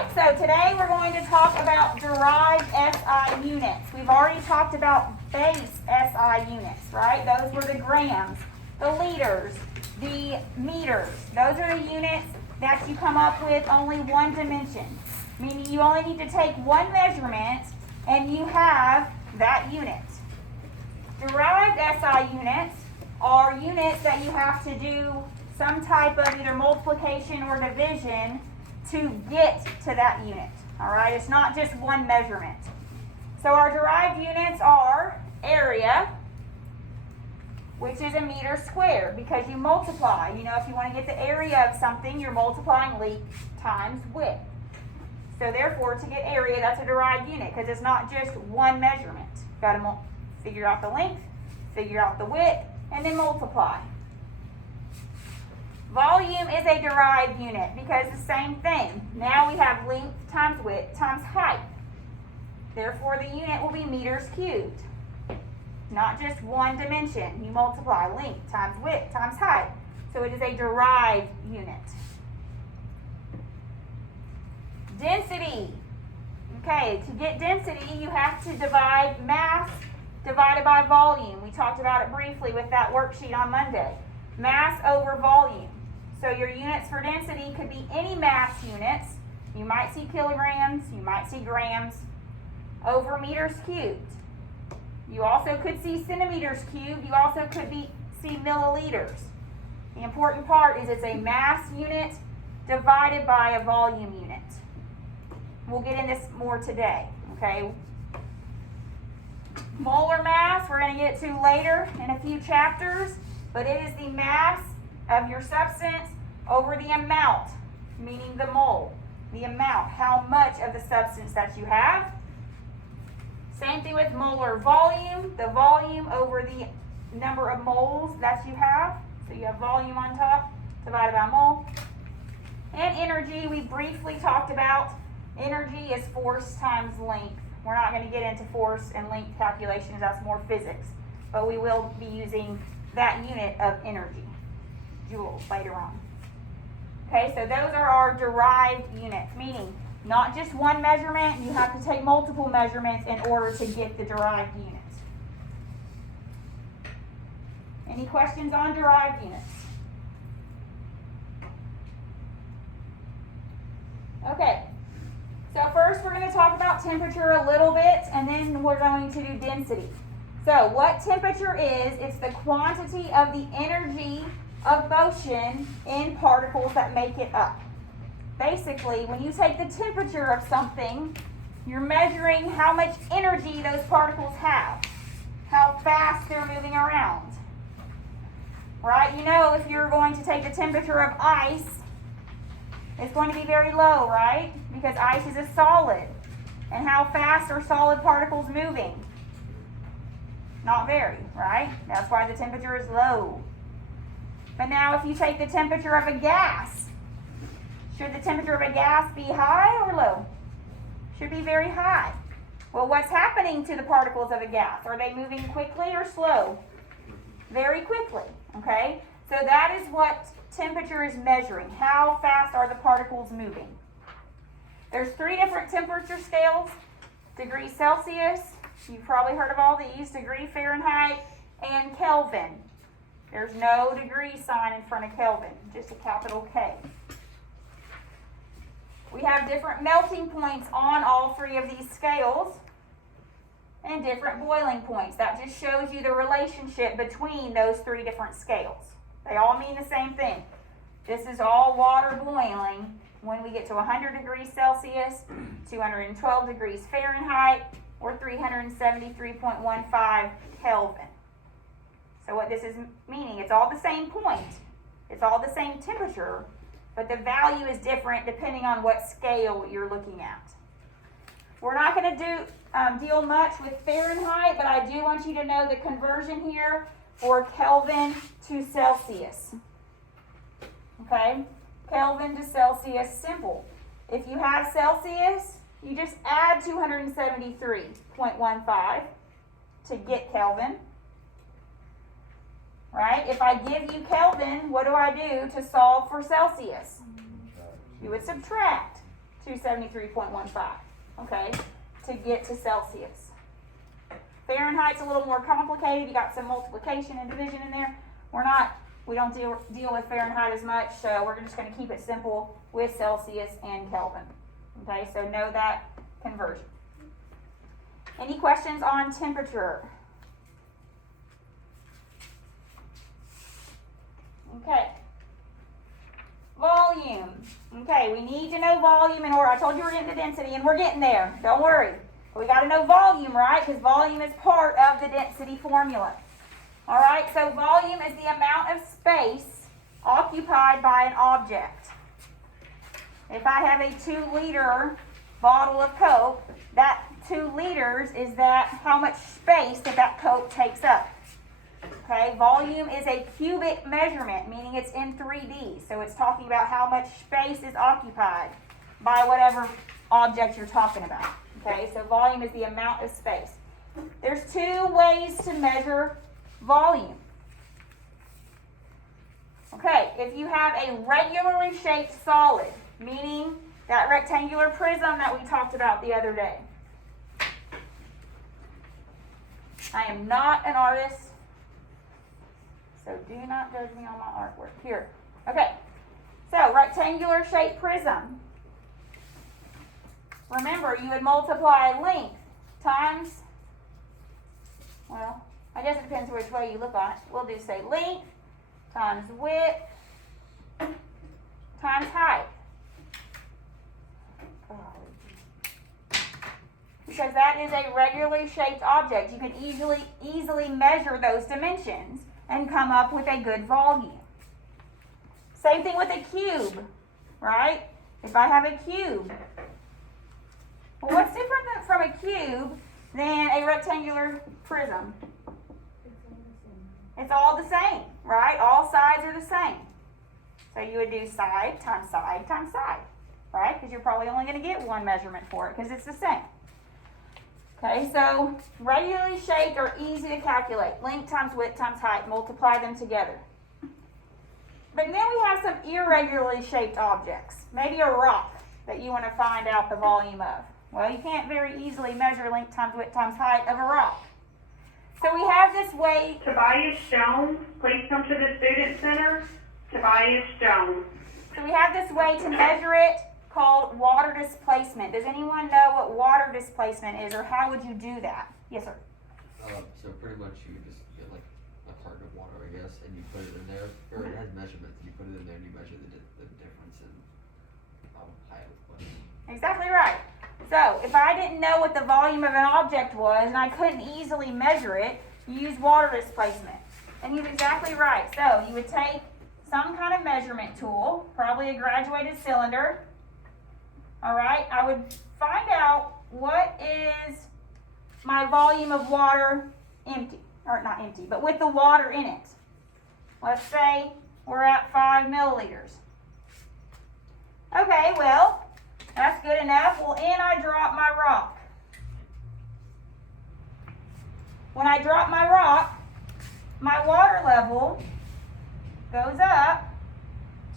right, so today we're going to talk about derived SI units. We've already talked about base SI units, right? Those were the grams, the liters, the meters. Those are the units that you come up with only one dimension, meaning you only need to take one measurement and you have that unit. Derived SI units are units that you have to do some type of either multiplication or division to get to that unit. All right, it's not just one measurement. So our derived units are area, which is a meter squared, because you multiply. You know, if you want to get the area of something, you're multiplying length times width. So therefore, to get area, that's a derived unit, because it's not just one measurement. You've got to figure out the length, figure out the width, and then multiply. Volume is a derived unit because the same thing. Now we have length times width times height. Therefore, the unit will be meters cubed. Not just one dimension. You multiply length times width times height. So it is a derived unit. Density. Okay, to get density, you have to divide mass divided by volume. We talked about it briefly with that worksheet on Monday. Mass over volume. So your units for density could be any mass units. You might see kilograms, you might see grams, over meters cubed. You also could see centimeters cubed. You also could see milliliters. The important part is it's a mass unit divided by a volume unit. We'll get into this more today, okay? Molar mass, we're going to get to later in a few chapters, but it is the mass of your substance over the amount, meaning the mole, the amount, how much of the substance that you have. Same thing with molar volume, the volume over the number of moles that you have. So you have volume on top divided by mole. And energy, we briefly talked about. Energy is force times length. We're not going to get into force and length calculations, that's more physics. But we will be using that unit of energy, joules, later on. Okay, so those are our derived units, meaning not just one measurement, you have to take multiple measurements in order to get the derived units. Any questions on derived units? Okay, so first we're going to talk about temperature a little bit, and then we're going to do density. So what temperature is, it's the quantity of the energy of motion in particles that make it up. Basically, when you take the temperature of something, you're measuring how much energy those particles have, how fast they're moving around. Right? You know, if you're going to take the temperature of ice, it's going to be very low, right? Because ice is a solid. And how fast are solid particles moving? Not very, right? That's why the temperature is low. But now if you take the temperature of a gas, should the temperature of a gas be high or low? Should be very high. Well, what's happening to the particles of a gas? Are they moving quickly or slow? Very quickly, okay? So that is what temperature is measuring. How fast are the particles moving? There's 3 different temperature scales. Degree Celsius, you've probably heard of all these. Degree Fahrenheit and Kelvin. There's no degree sign in front of Kelvin, just a capital K. We have different melting points on all 3 of these scales and different boiling points. That just shows you the relationship between those 3 different scales. They all mean the same thing. This is all water boiling when we get to 100 degrees Celsius, 212 degrees Fahrenheit, or 373.15 Kelvin. So what this is meaning, it's all the same point. It's all the same temperature, but the value is different depending on what scale you're looking at. We're not going to deal much with Fahrenheit, but I do want you to know the conversion here for Kelvin to Celsius. Okay? Kelvin to Celsius, simple. If you have Celsius, you just add 273.15 to get Kelvin. Right? If I give you Kelvin, what do I do to solve for Celsius? You would subtract. 273.15, okay, to get to Celsius. Fahrenheit's a little more complicated. You got some multiplication and division in there. We don't deal with Fahrenheit as much, so we're just going to keep it simple with Celsius and Kelvin. Okay, so know that conversion. Any questions on temperature? Okay. Volume. Okay, we need to know volume in order. I told you we're getting to density, and we're getting there. Don't worry. But we got to know volume, right? Because volume is part of the density formula. All right, so volume is the amount of space occupied by an object. If I have a 2-liter bottle of Coke, that 2 liters is that how much space that Coke takes up. Okay, volume is a cubic measurement, meaning it's in 3D. So it's talking about how much space is occupied by whatever object you're talking about. Okay, so volume is the amount of space. There's 2 ways to measure volume. Okay, if you have a regularly shaped solid, meaning that rectangular prism that we talked about the other day. I am not an artist, so do not judge me on my artwork. Here. Okay, so rectangular shaped prism. Remember, you would multiply length times, well, I guess it depends which way you look on it. We'll do, say, length times width times height. Because that is a regularly shaped object. You can easily measure those dimensions and come up with a good volume. Same thing with a cube, right? If I have a cube, well, what's different from a cube than a rectangular prism? It's all the same, right? All sides are the same. So you would do side times side times side, right? Because you're probably only going to get one measurement for it because it's the same. Okay, so regularly shaped are easy to calculate. Length times width times height, multiply them together. But then we have some irregularly shaped objects. Maybe a rock that you want to find out the volume of. Well, you can't very easily measure length times width times height of a rock. So we have this way. Tobias Jones, please come to the Student Center. Tobias Jones. So we have this way to measure it called water displacement. Does anyone know what water displacement is, or how would you do that? Yes, sir. So pretty much you would just get like a carton of water, I guess, and you put it in there, or it has measurements, and you put it in there and you measure the difference in height. Exactly right. So if I didn't know what the volume of an object was and I couldn't easily measure it, you use water displacement. And he's exactly right. So you would take some kind of measurement tool, probably a graduated cylinder. All right, I would find out what is my volume of water empty, or not empty, but with the water in it. Let's say we're at 5 milliliters. Okay, well, that's good enough. Well, in I drop my rock. When I drop my rock, my water level goes up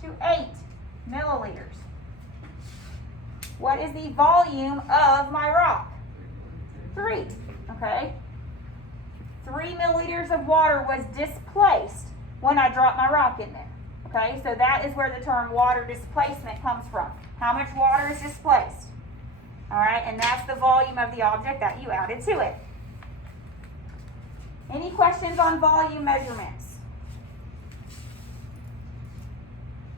to 8 milliliters. What is the volume of my rock? 3, okay? 3 milliliters of water was displaced when I dropped my rock in there, okay? So that is where the term water displacement comes from. How much water is displaced? All right, and that's the volume of the object that you added to it. Any questions on volume measurements?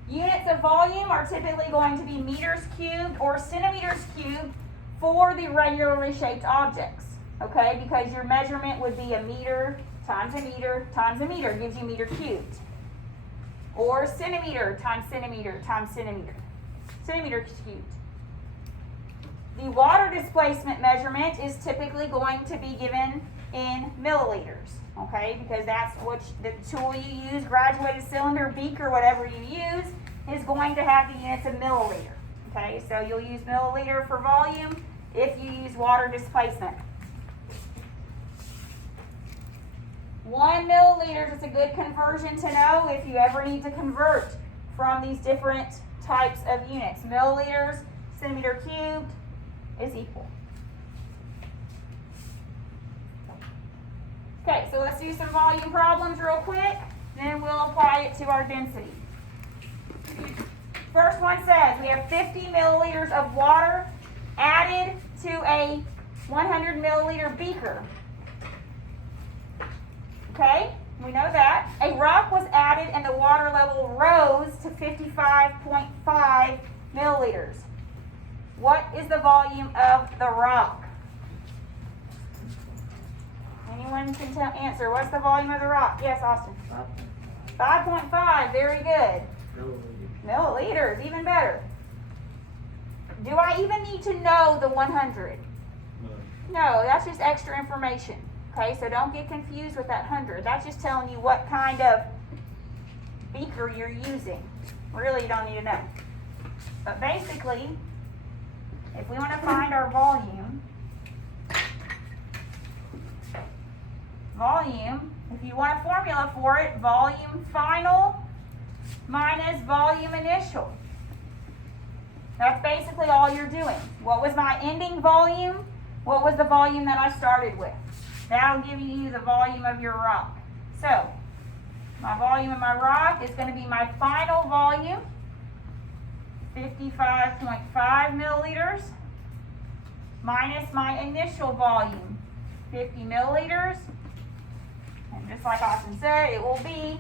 Units of volume are typically going to be meters cubed or centimeters cubed for the regularly shaped objects, okay? Because your measurement would be a meter times a meter times a meter gives you meter cubed. Or centimeter times centimeter times centimeter. Centimeter cubed. The water displacement measurement is typically going to be given in milliliters, okay? Because that's what the tool you use, graduated cylinder, beaker, whatever you use, is going to have the units of milliliter, okay? So you'll use milliliter for volume if you use water displacement. 1 milliliter is a good conversion to know if you ever need to convert from these different types of units. Milliliters, centimeter cubed is equal. Okay, so let's do some volume problems real quick, then we'll apply it to our density. First one says we have 50 milliliters of water added to a 100 milliliter beaker. Okay, we know that. A rock was added and the water level rose to 55.5 milliliters. What is the volume of the rock? Anyone can answer. What's the volume of the rock? Yes, Austin. 5.5. Very good. Milliliters, even better. Do I even need to know the 100? No, that's just extra information. Okay, so don't get confused with that 100. That's just telling you what kind of beaker you're using. Really, you don't need to know. But basically, if we want to find our volume, if you want a formula for it, volume final minus volume initial. That's basically all you're doing. What was my ending volume? What was the volume that I started with? Now I'm giving you the volume of your rock. So, my volume of my rock is going to be my final volume, 55.5 milliliters, minus my initial volume, 50 milliliters. And just like Austin said, it will be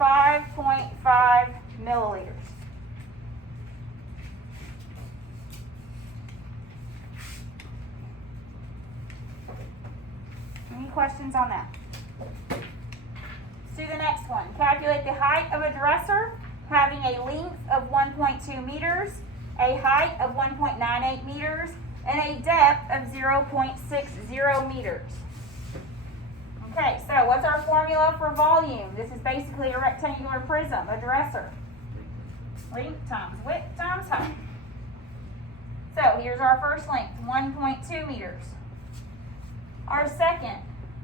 5.5 milliliters. Any questions on that? Let's do the next one. Calculate the height of a dresser having a length of 1.2 meters, a height of 1.98 meters, and a depth of 0.60 meters. Okay, so what's our formula for volume? This is basically a rectangular prism, a dresser. Length times width times height. So here's our first length, 1.2 meters. Our second,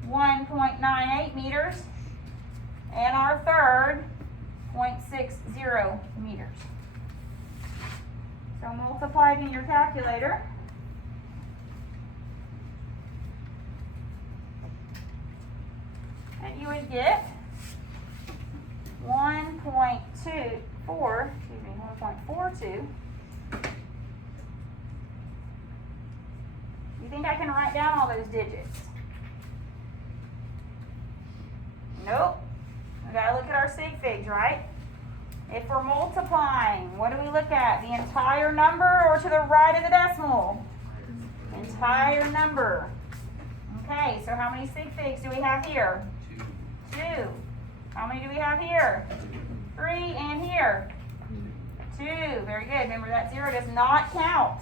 1.98 meters. And our third, 0.60 meters. So multiply it in your calculator. And you would get 1.42. You think I can write down all those digits? Nope. We gotta look at our sig figs, right? If we're multiplying, what do we look at? The entire number or to the right of the decimal? Entire number. Okay, so how many sig figs do we have here? 2. How many do we have here? 3, and here? 2. Very good. Remember that 0 does not count.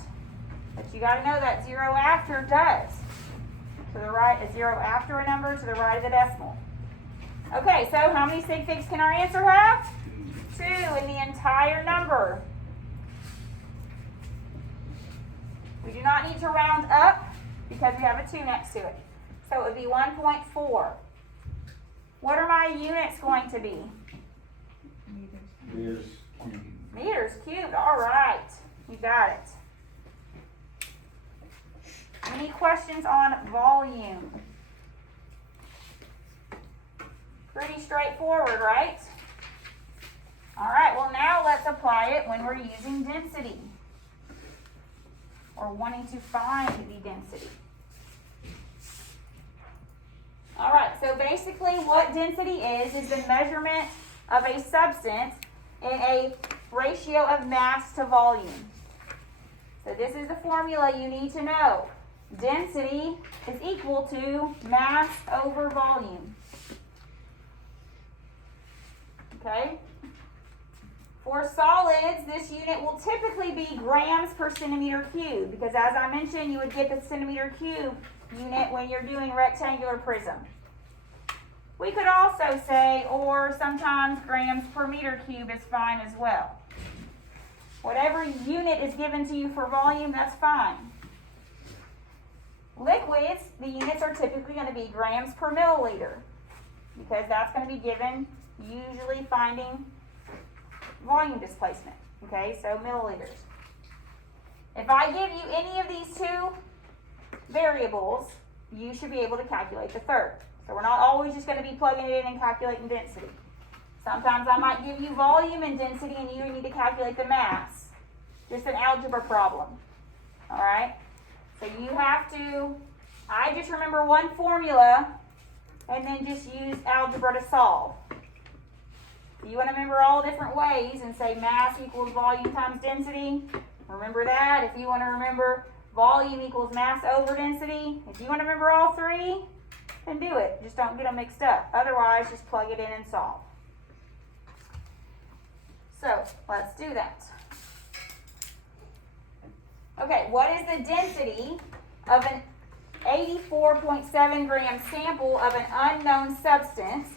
But you got to know that 0 after does. To the right, a 0 after a number, to the right of the decimal. Okay, so how many sig figs can our answer have? 2 in the entire number. We do not need to round up because we have a 2 next to it. So it would be 1.4. What are my units going to be? Meters cubed. Meters cubed, all right. You got it. Any questions on volume? Pretty straightforward, right? All right, well now let's apply it when we're using density. Or wanting to find the density. All right, so basically what density is the measurement of a substance in a ratio of mass to volume. So this is the formula you need to know. Density is equal to mass over volume. Okay? For solids, this unit will typically be grams per centimeter cube because as I mentioned, you would get the centimeter cube unit when you're doing rectangular prism. We could also say, or sometimes grams per meter cube is fine as well. Whatever unit is given to you for volume, that's fine. Liquids, the units are typically going to be grams per milliliter because that's going to be given usually finding volume displacement. Okay, so milliliters. If I give you any of these two variables, you should be able to calculate the third. So we're not always just going to be plugging it in and calculating density. Sometimes I might give you volume and density and you need to calculate the mass. Just an algebra problem. Alright? So you have to, I just remember one formula and then just use algebra to solve. You want to remember all different ways and say mass equals volume times density. Remember that. If you want to remember volume equals mass over density, if you want to remember all three, then do it. Just don't get them mixed up. Otherwise, just plug it in and solve. So, let's do that. Okay, what is the density of an 84.7 gram sample of an unknown substance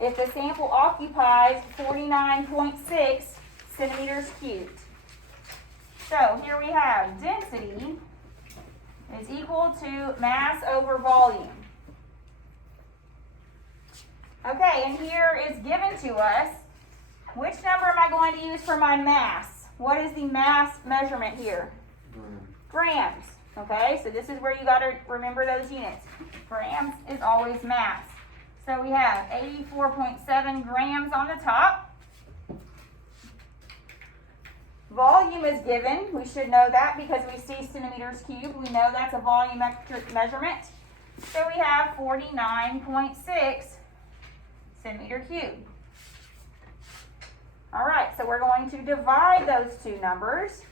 if the sample occupies 49.6 centimeters cubed? So here we have density is equal to mass over volume. Okay, and here is given to us, which number am I going to use for my mass? What is the mass measurement here? Grams. Okay, so this is where you got to remember those units. Grams is always mass. So we have 84.7 grams on the top. Volume is given. We should know that because we see centimeters cubed. We know that's a volumetric measurement. So we have 49.6 centimeter cubed. All right, so we're going to divide those two numbers.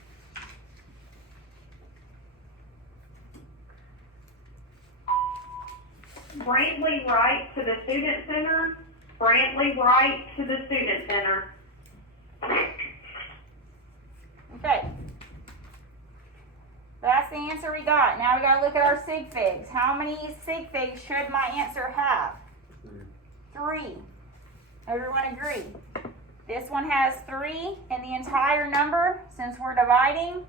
Brantley Wright to the Student Center. Brantley Wright to the Student Center. Okay. That's the answer we got. Now we got to look at our sig figs. How many sig figs should my answer have? 3. Everyone agree? This one has 3 in the entire number since we're dividing.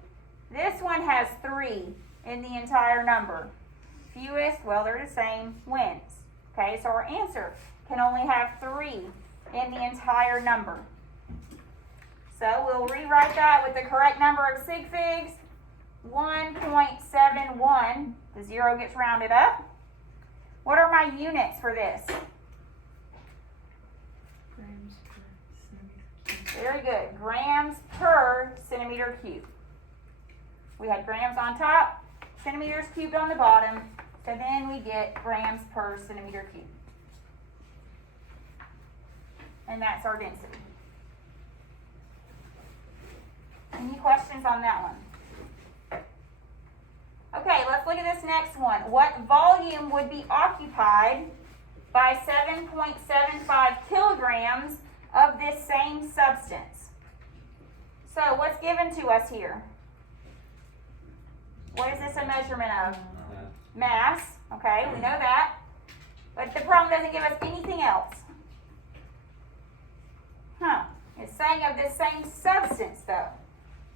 This one has 3 in the entire number. Fewest, well, they're the same, wins. Okay, so our answer can only have 3 in the entire number. So we'll rewrite that with the correct number of sig figs, 1.71. The 0 gets rounded up. What are my units for this? Very good. Grams per centimeter cubed. We had grams on top, centimeters cubed on the bottom, so then we get grams per centimeter cubed. And that's our density. Any questions on that one? Okay, let's look at this next one. What volume would be occupied by 7.75 kilograms of this same substance? So what's given to us here? What is this a measurement of? Mass. Okay, we know that. But the problem doesn't give us anything else. It's saying of this same substance though.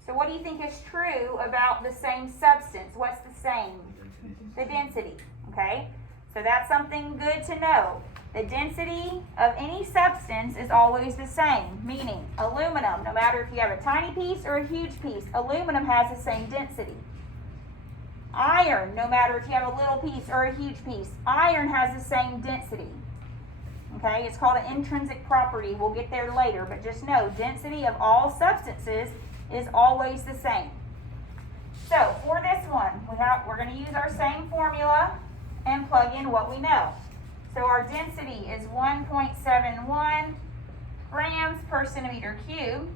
So what do you think is true about the same substance? What's the same? The density. Okay, so that's something good to know. The density of any substance is always the same, meaning aluminum, no matter if you have a tiny piece or a huge piece, aluminum has the same density. Iron, no matter if you have a little piece or a huge piece, iron has the same density. Okay, it's called an intrinsic property. We'll get there later, but just know density of all substances is always the same. So for this one, we're going to use our same formula and plug in what we know. So our density is 1.71 grams per centimeter cubed.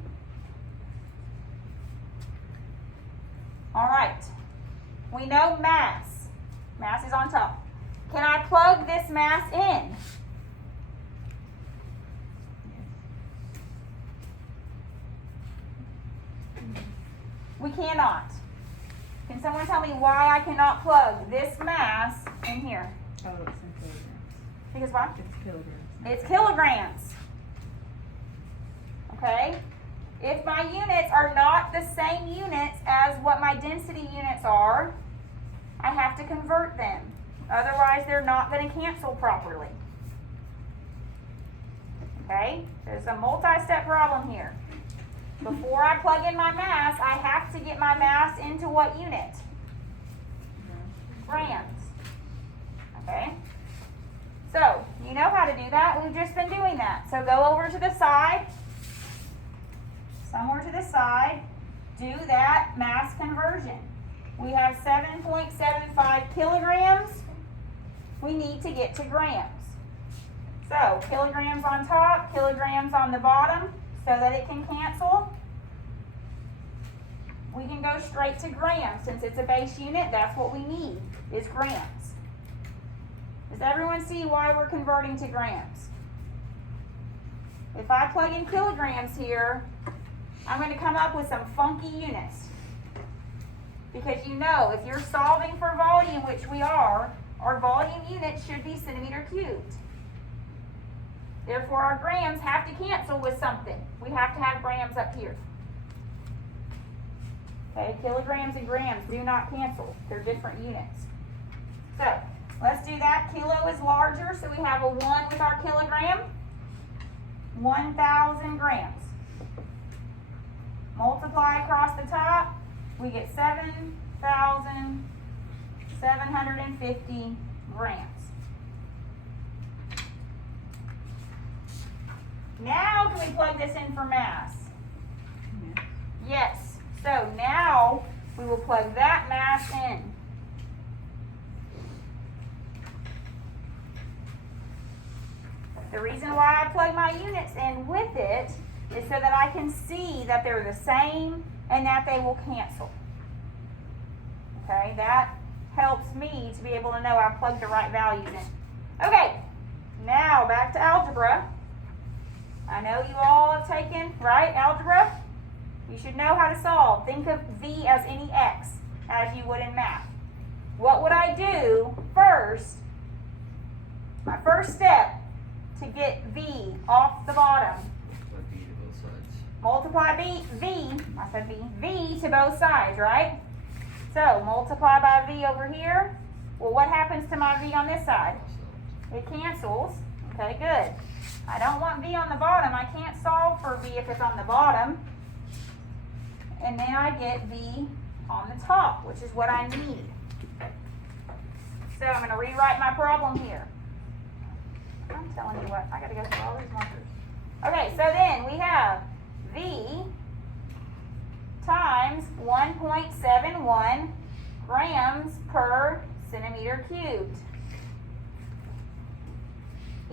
All right. We know mass. Mass is on top. Can I plug this mass in? We cannot. Can someone tell me why I cannot plug this mass in here? Oh, it's in kilograms. Because what? It's kilograms. It's kilograms. Okay? If my units are not the same units as what my density units are, I have to convert them. Otherwise, they're not going to cancel properly. Okay? There's a multi-step problem here. Before I plug in my mass, I have to get my mass into what unit? Grams. Okay? So, you know how to do that. We've just been doing that. So go over to the side, somewhere to the side, do that mass conversion. We have 7.75 kilograms. We need to get to grams. So, kilograms on top, kilograms on the bottom, so that it can cancel. We can go straight to grams. Since it's a base unit, that's what we need, is grams. Does everyone see why we're converting to grams? If I plug in kilograms here, I'm going to come up with some funky units. Because you know, if you're solving for volume, which we are, our volume unit should be centimeter cubed. Therefore, our grams have to cancel with something. We have to have grams up here. Okay, kilograms and grams do not cancel. They're different units. So, let's do that. Kilo is larger, so we have a 1 with our kilogram. 1,000 grams. Multiply across the top, we get 7,750 grams. Now can we plug this in for mass? Yes. So now we will plug that mass in. The reason why I plug my units in with it is so that I can see that they're the same and that they will cancel. Okay, that helps me to be able to know I plugged the right values in. Okay, now back to algebra. I know you all have taken, right, algebra? You should know how to solve. Think of V as any X, as you would in math. What would I do first? My first step to get V off the bottom. Multiply B to both sides. Multiply V to both sides, right? So, multiply by V over here. Well, what happens to my V on this side? It cancels. Okay, good. I don't want V on the bottom. I can't solve for V if it's on the bottom. And then I get V on the top, which is what I need. So, I'm going to rewrite my problem here. I'm telling you what, I got to go through all these markers. Okay, so then we have V times 1.71 grams per centimeter cubed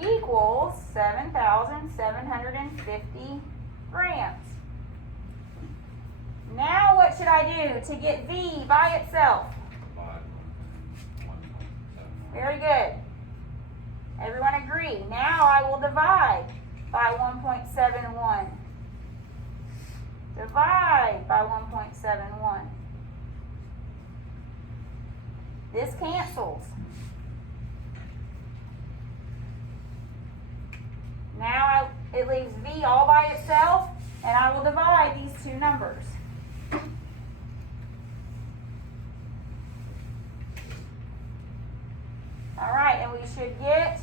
equals 7,750 grams. Now what should I do to get V by itself? Very good. Everyone agree. Now I will divide by 1.71. Divide by 1.71. This cancels. Now it leaves V all by itself, and I will divide these two numbers. All right, and we should get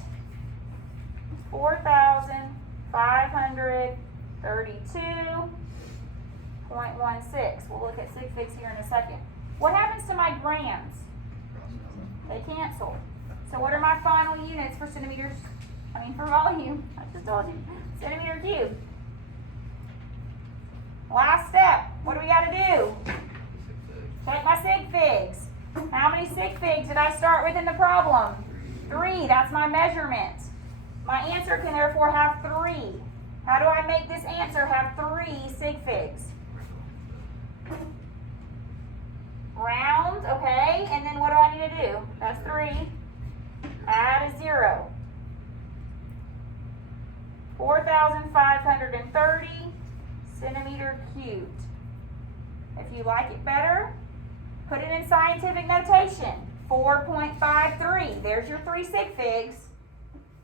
4,532.16. We'll look at sig figs here in a second. What happens to my grams? They cancel. So what are my final units for centimeters? For volume. I just told you. Centimeter cubed. Last step. What do we got to do? Check my sig figs. How many sig figs did I start with in the problem? 3. That's my measurement. My answer can therefore have 3. How do I make this answer have 3 sig figs? Round, okay. And then what do I need to do? That's 3. Add a 0. 4,530 centimeter cubed. If you like it better, put it in scientific notation. 4.53. There's your 3 sig figs.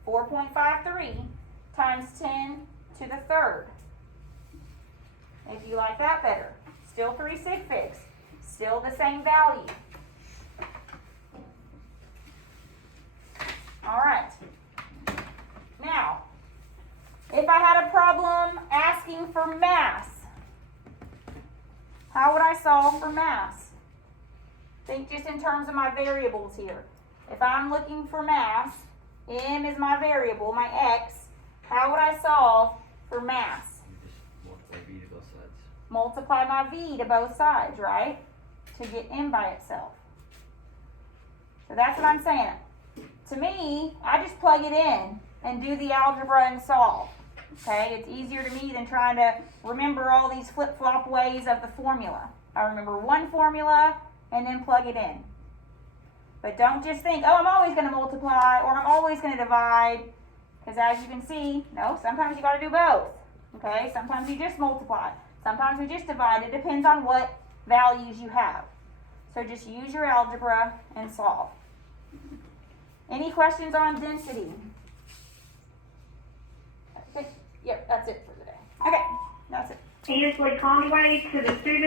4.53 times 10 to the third. If you like that better. Still 3 sig figs. Still the same value. All right. Now, if I had a problem asking for mass, how would I solve for mass? Think just in terms of my variables here. If I'm looking for mass, m is my variable, my x, how would I solve for mass? You just multiply v to both sides. Multiply my v to both sides, right? To get m by itself. So that's what I'm saying. To me, I just plug it in and do the algebra and solve. Okay, it's easier to me than trying to remember all these flip-flop ways of the formula. I remember one formula and then plug it in. But don't just think, oh, I'm always going to multiply or I'm always going to divide. Because as you can see, no, sometimes you got to do both. Okay, sometimes you just multiply. Sometimes we just divide. It depends on what values you have. So just use your algebra and solve. Any questions on density? Okay, yep, that's it for today. Okay, that's it. Ansley Conway to the student